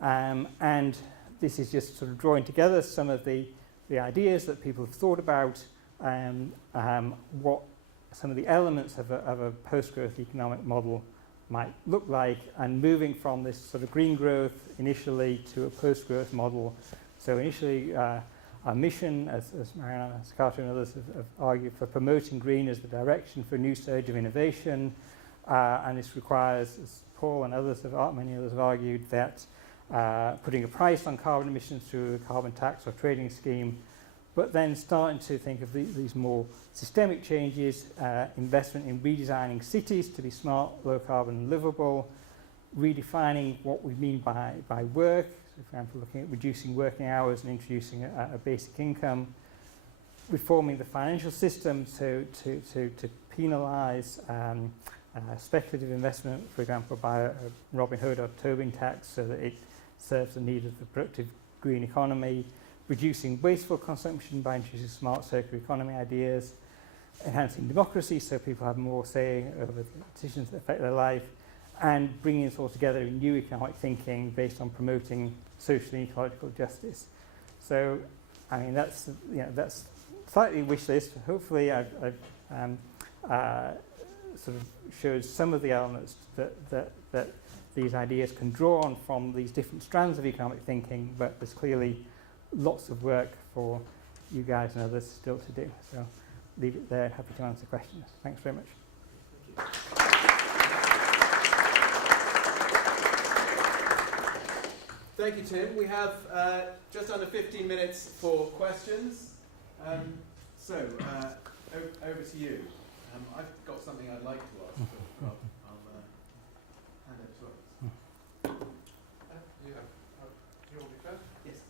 And this is just sort of drawing together some of the ideas that people have thought about, what some of the elements of a post-growth economic model might look like, and moving from this sort of green growth initially to a post-growth model. So initially, our mission, as Mariana Scaccato and others have argued, for promoting green as the direction for a new surge of innovation, and this requires, as Paul and many others have argued, that putting a price on carbon emissions through a carbon tax or trading scheme, but then starting to think of these more systemic changes, investment in redesigning cities to be smart, low carbon and livable, redefining what we mean by work, so for example looking at reducing working hours and introducing a basic income, reforming the financial system to penalise speculative investment, for example by a Robin Hood or Tobin tax, so that it serves the need of the productive green economy, reducing wasteful consumption by introducing smart circular economy ideas, enhancing democracy so people have more say over the decisions that affect their life, and bringing this all together in new economic thinking based on promoting social and ecological justice. So, I mean, that's slightly wish list. Hopefully, I've sort of showed some of the elements that these ideas can draw on from these different strands of economic thinking, but there's clearly lots of work for you guys and others still to do. So leave it there, happy to answer questions. Thanks very much. Thank you, Tim. We have just under 15 minutes for questions. Over to you. I've got something I'd like to ask, but I'll hand it to us. You want me first? Yes.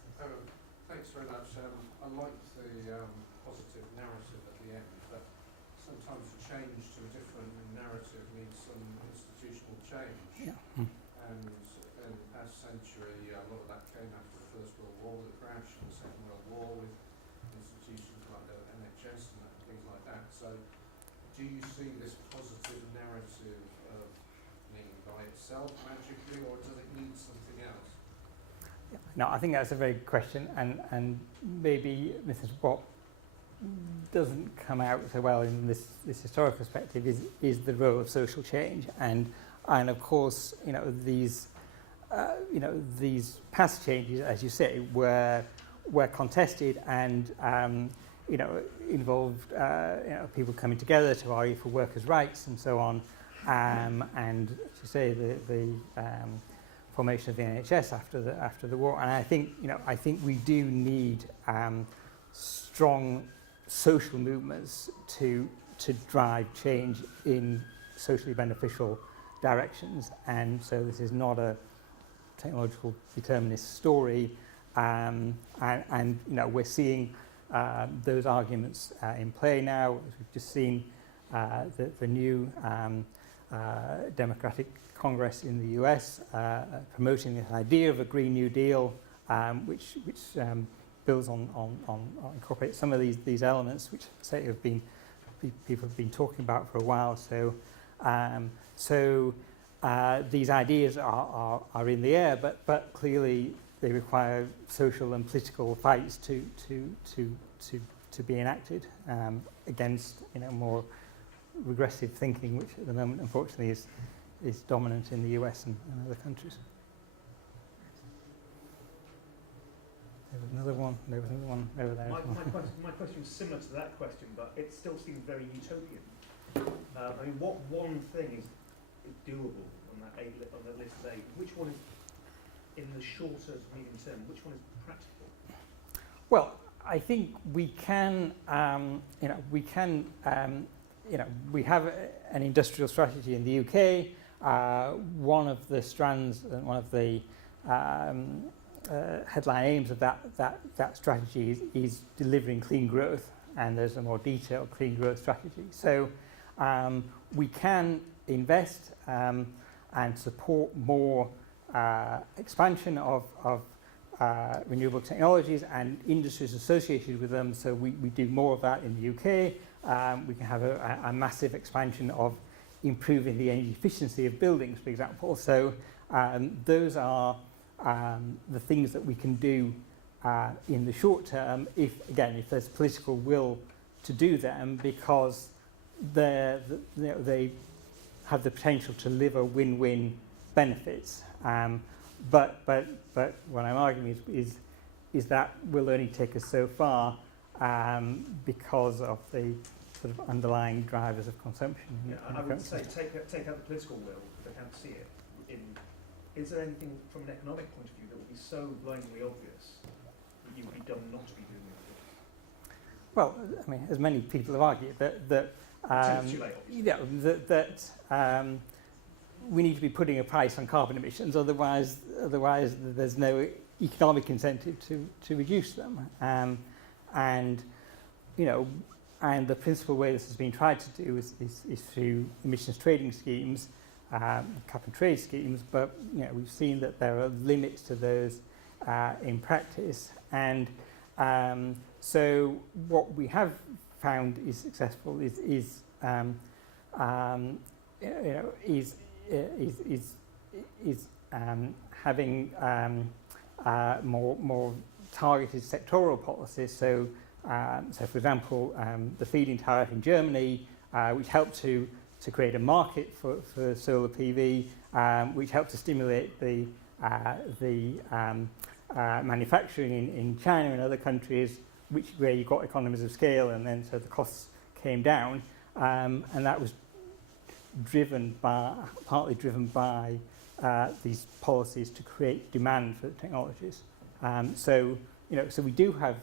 Thanks very much. I liked the positive narrative at the end, but sometimes a change to a different narrative needs some institutional change. Yeah. And in the past century, a lot of that came after the First World War, the crash, and the Second World War with institutions like the NHS and things like that. So do you see this positive narrative by itself magically, or does it need something else? No, I think that's a very good question, and maybe this is what doesn't come out so well in this historical perspective is the role of social change, and of course these past changes, as you say, were contested and involved people coming together to argue for workers' rights and so on, and as you say the formation of the NHS after the war. And I think we do need strong social movements to drive change in socially beneficial directions. And so this is not a technological determinist story. And we're seeing those arguments in play now, as we've just seen. the new Democratic Congress in the US promoting this idea of a Green New Deal, which builds on incorporates some of these elements, which say people have been talking about for a while. So these ideas are in the air, but clearly they require social and political fights to be enacted against more regressive thinking, which at the moment unfortunately is dominant in the US and other countries. There was another one over there. My question is similar to that question, but it still seems very utopian. I mean, what one thing is doable on that list of 8? Which one is, in the shorter to medium term, which one is practical? Well, I think we can, we have an industrial strategy in the UK. One of the strands and one of the headline aims of that strategy is delivering clean growth, and there's a more detailed clean growth strategy. So we can invest and support more expansion of renewable technologies and industries associated with them. So we do more of that in the UK. We can have a massive expansion of improving the energy efficiency of buildings, for example. So those are the things that we can do in the short term, if there's political will to do them, because they have the potential to deliver win-win benefits. But what I'm arguing is that will only take us so far because of the sort of underlying drivers of consumption. Yeah, I would say take out the political will if they can't see it. Is there anything from an economic point of view that would be so blindingly obvious that you would be dumb not to be doing it? Well, I mean, as many people have argued that we need to be putting a price on carbon emissions, otherwise there's no economic incentive to reduce them. And the principal way this has been tried to do is through emissions trading schemes, cap and trade schemes, but we've seen that there are limits to those in practice. And so what we have found is successful is having more targeted sectoral policies. So for example, the Feedin tariff in Germany, which helped to create a market for solar PV, which helped to stimulate the manufacturing in China and other countries, where you got economies of scale, and then so the costs came down, and that was partly driven by these policies to create demand for the technologies. So we do have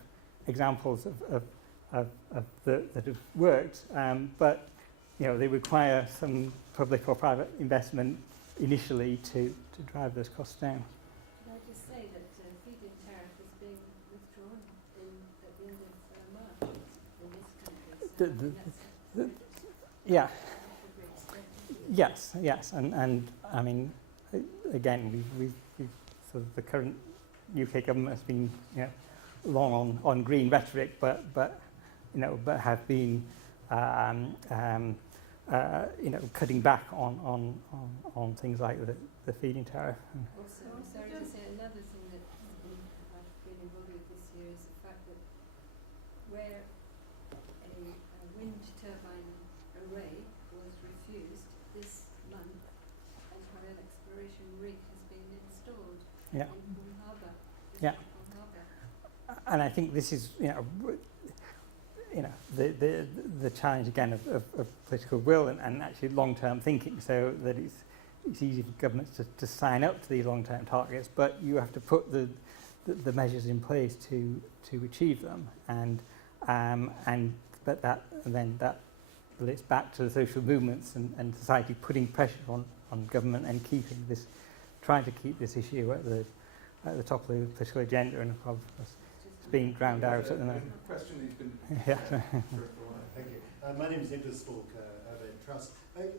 examples of that have worked, but they require some public or private investment initially to drive those costs down. Can I just say that Feedin tariff is being withdrawn at the end of March in this country? Yeah. Yes, and I mean, again, we've sort of the current UK government has been long on green rhetoric, but have been cutting back on things like the feed-in tariff. Also, sorry to say, another thing that I've been involved with this year is the fact that where a wind turbine array was refused this month, an oil exploration rig has been installed in Poole Harbour. And I think this is the challenge again of political will and actually long-term thinking, so that it's easy for governments to sign up to these long-term targets, but you have to put the measures in place to achieve them, and that relates back to the social movements and society putting pressure on government and trying to keep this issue at the top of the political agenda, and of course it's being drowned out at the moment. Question that's been Yeah. Thank you. My name is Nicholas Falk. trust.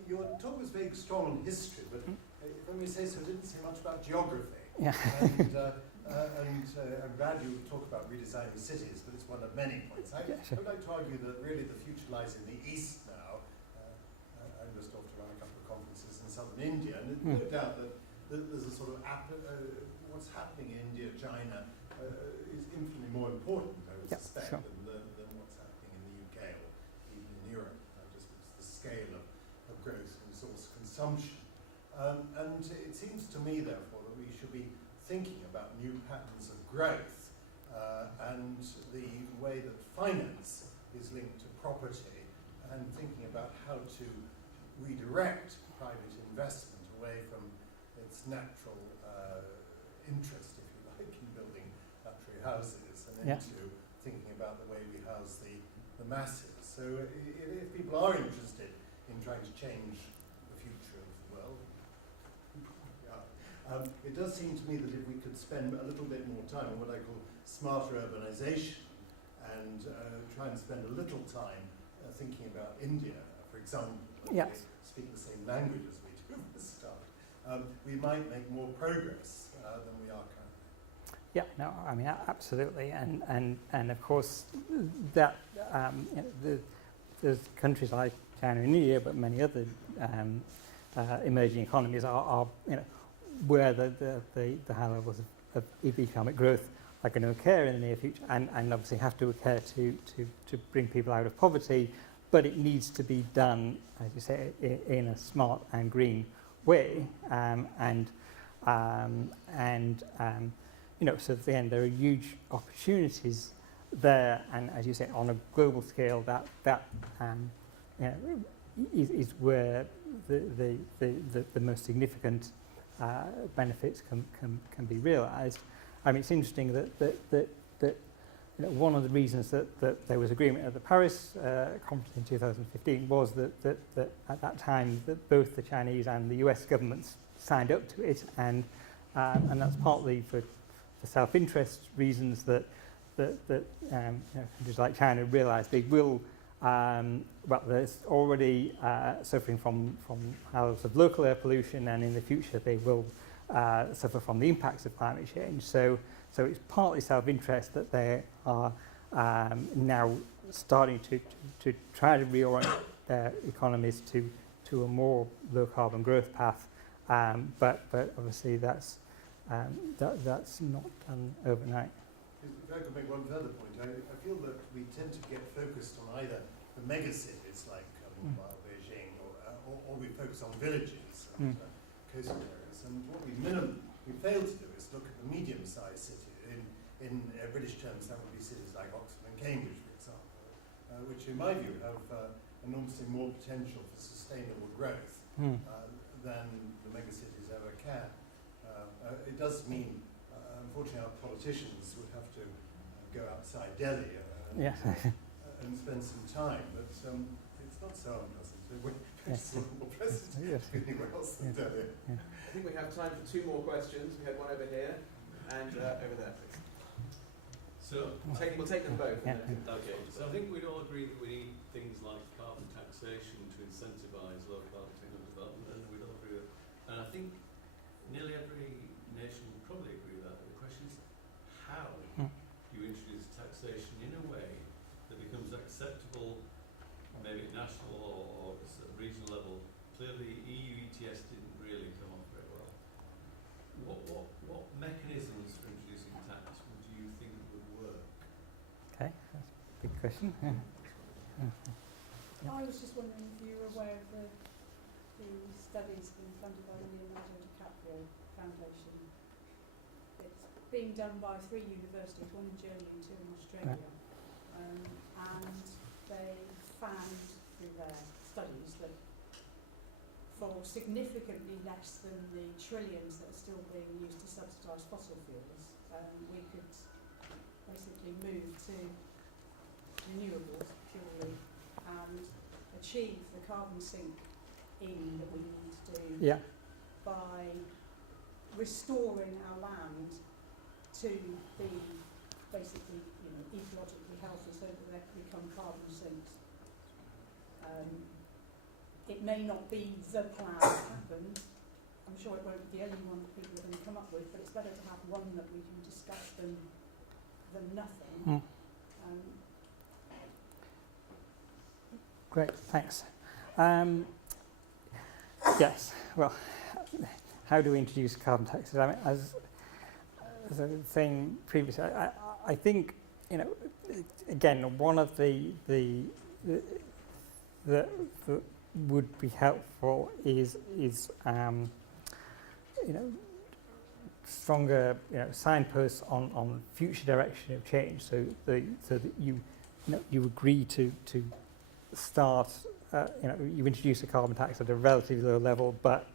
Your talk was very strong on history, but if I may say so, it didn't say much about geography. Yeah. And I'm glad you talk about redesigning cities, but it's one of many points. I would like to argue that really the future lies in the east now. I'm just off to run a couple of conferences in southern India, and there's no doubt that there's a sort of what's happening in India, China, is infinitely more important, I would suspect, sure. than what's happening in the UK or even in Europe. Just it's the scale of growth and resource consumption. And it seems to me, therefore, that we should be thinking about new patterns of growth and the way that finance is linked to property, and thinking about how to redirect private investment away from its natural interest, if you like, in building luxury houses, and into thinking about the way we house the masses. So if people are interested in trying to change the future of the world, it does seem to me that if we could spend a little bit more time on what I call smarter urbanization, and try and spend a little time thinking about India, for example, they speak the same language as we do for a start, we might make more progress than we are currently. Yeah, no, I mean, absolutely, and of course, that there's countries like China and India, but many other emerging economies are where the high levels of economic growth are going to occur in the near future, and obviously have to occur to bring people out of poverty, but it needs to be done, as you say, in a smart and green way, so at the end there are huge opportunities there, and as you say, on a global scale, that is where the most significant benefits can be realised. I mean, it's interesting that one of the reasons that there was agreement at the Paris conference in 2015 was that at that time that both the Chinese and the US governments signed up to it, and that's partly for self-interest reasons that countries like China realise they will. There's already suffering from high levels of local air pollution, and in the future they will suffer from the impacts of climate change. So it's partly self-interest that they are now starting to try to reorient their economies to a more low-carbon growth path. But obviously that's not done overnight. If I could make one further point, I feel that we tend to get focused on either the megacities like Beijing, or we focus on villages and coastal areas. And what we fail to do is look at the medium-sized city. In British terms, that would be cities like Oxford and Cambridge, for example, which in my view have enormously more potential for sustainable growth than the megacities ever can. It does mean, unfortunately, our politicians would have to go outside Delhi and spend some time, but it's not so unpleasant. It's a little more pleasant anywhere else than Delhi. I think we have time for two more questions. We had one over here and over there, please. So We'll take them both. Okay, so I think we'd all agree that we need things like carbon taxation to incentivise low carbon technical development, and we'd all agree with that. And I think nearly every nation would probably agree with that. The question is how you introduce taxation in a way that becomes acceptable, maybe at national or regional level. Clearly, EU ETS didn't really come off very well. What mechanisms for introducing tax would you think would work? Okay, that's a big question. I was just wondering if you were aware of the studies being funded by the Leonardo DiCaprio Foundation. It's being done by 3 universities, one in Germany and 2 in Australia. And they found through their studies that for significantly less than the trillions that are still being used to subsidise fossil fuels, we could basically move to renewables purely and achieve the carbon sink in that we need to do by restoring our land to be basically ecologically healthy so that they can become carbon sinks it may not be the plan that happens. I'm sure it won't be the only one that people are going to come up with, but it's better to have one that we can discuss than nothing. Great, thanks. Yes, well, how do we introduce carbon taxes? I mean, as I was saying previously, I think, you know, again, one of the would be helpful is you know, stronger, you know, signposts on future direction of change, so that you agree to start, you know, you introduce a carbon tax at a relatively low level, but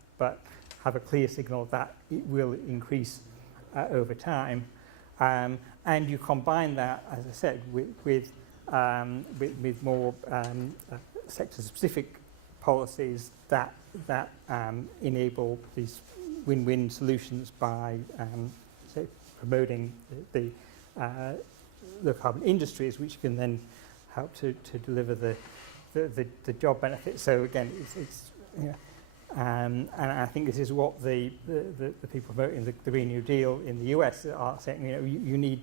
have a clear signal that it will increase over time, and you combine that, as I said, with more sector-specific policies that enable these win-win solutions by, say, promoting the low carbon industries, which can then help to deliver the job benefits. So again, it's you know, and I think this is what the people promoting the Green New Deal in the US are saying. You know, you need.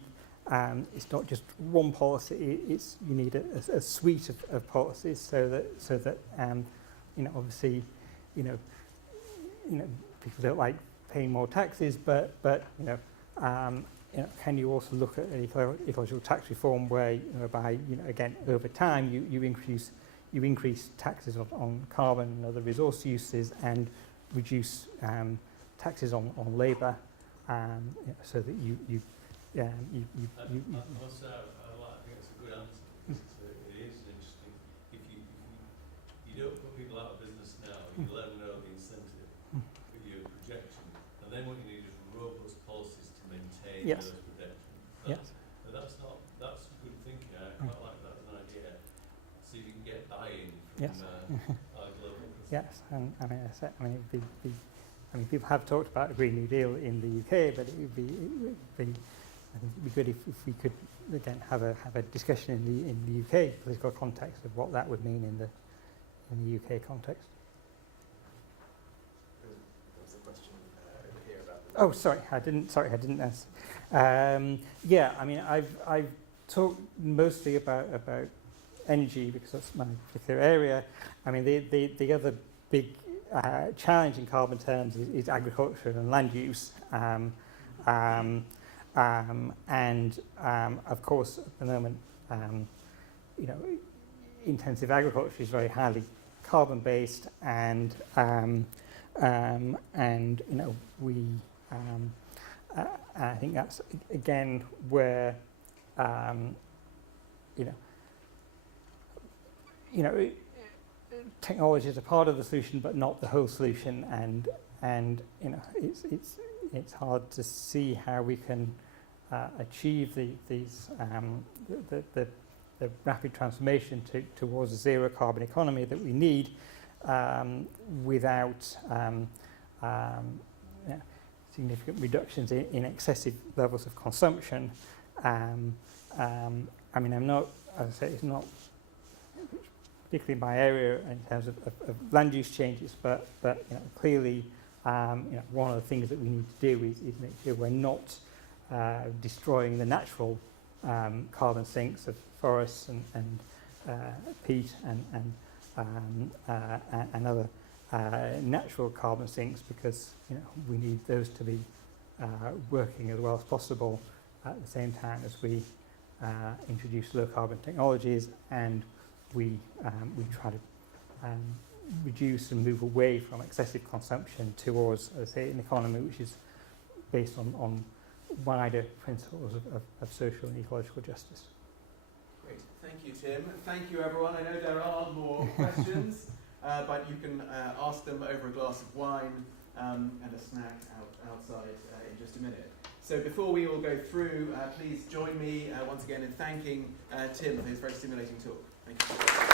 It's not just one policy. It's you need a suite of policies so that you know, obviously, you know, people don't like paying more taxes, but you know, can you also look at an ecological tax reform where, you know, by, you know, again, over time you increase taxes on carbon and other resource uses and reduce taxes on labour, you know, so that you I must say, I think it's a good answer. It is interesting. If you don't put people out of business now, you let them know the incentive with your projection, and then what you need is robust policies to maintain Yes. those projections. Yes. But that's good thinking. I quite like that as an idea. See if you can get buy-in from Yes. our global customers. Yes, and I mean, I mean, people have talked about a Green New Deal in the UK, but it would be I think it'd be good if we could again have a discussion in the UK political context of what that would mean in the UK context. There was a question over here about the... Oh, sorry, I didn't ask. Yeah, I mean, I've talked mostly about energy because that's my particular area. I mean, the other big challenge in carbon terms is agriculture and land use. And of course, at the moment, you know, intensive agriculture is very highly carbon-based, and you know, we I think that's again where you know, technology is a part of the solution, but not the whole solution, and you know, it's hard to see how we can achieve the rapid transformation towards a zero carbon economy that we need without you know, significant reductions in excessive levels of consumption. I mean, I'm not, as I say, it's not particularly my area in terms of land use changes, but you know, clearly, you know, one of the things that we need to do is make sure we're not destroying the natural carbon sinks of forests and peat and other natural carbon sinks, because, you know, we need those to be working as well as possible at the same time as we introduce low carbon technologies, and we try to reduce and move away from excessive consumption towards, as I say, an economy which is based on wider principles of social and ecological justice. Great, thank you, Tim. Thank you, everyone. I know there are more questions, but you can ask them over a glass of wine and a snack outside in just a minute. So before we all go through, please join me once again in thanking Tim for his very stimulating talk. Thank you.